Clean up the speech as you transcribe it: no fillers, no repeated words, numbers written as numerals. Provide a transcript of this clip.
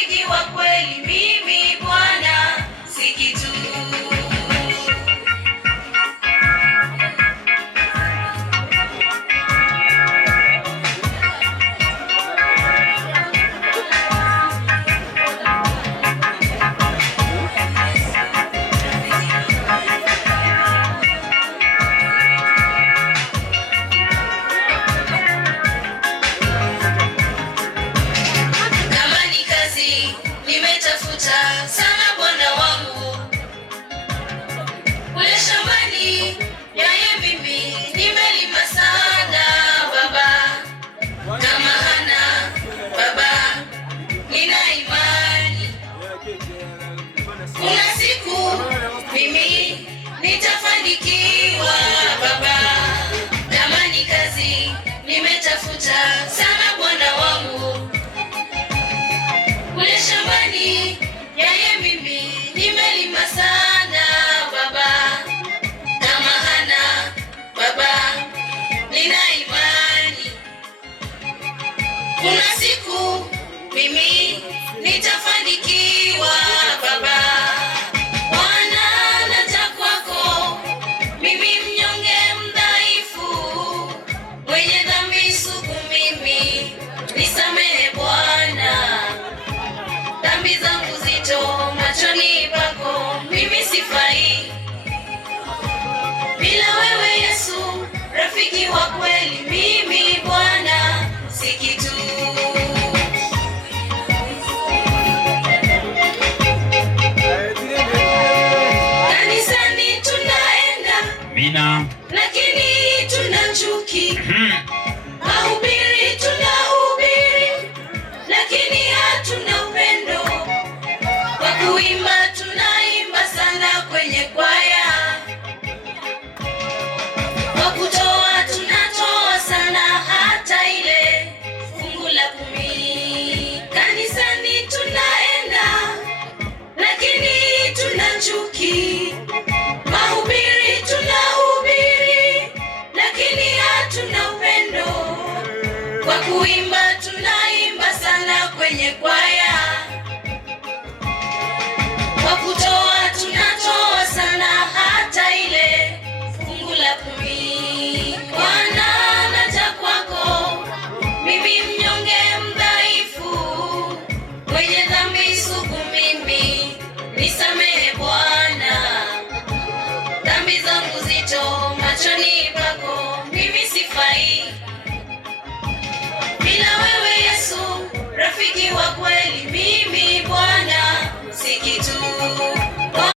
rafiki wa kweli, mimi Bwana si kitu. Kuna siku mimi nitafanikiwa Baba. Tamani kazi nimetafuta sana Bwana wangu. Kule shambani yeye mimi nimelima sana Baba. Kama Hana Baba, nina imani. Kuna siku mimi nitafanikiwa Baba. Dhambi zangu zito machoni pako, mimi sifai. Bila wewe Yesu, rafiki wa kweli, mimi Bwana si kitu. Kanisani tunaenda, lakini tuna chuki. Mahubiri tunahubiri, lakini hatuna upendo. Kwa kuimba tunaimba sana kwenye kwaya, kwa kutoa tunatoa sana hata ile fungu la 10. Kanisani tunaenda, lakini tuna chuki. Mahubiri tunahubiri, lakini hatuna upendo. Kwa kuimba tunaimba sana kwenye kwaya.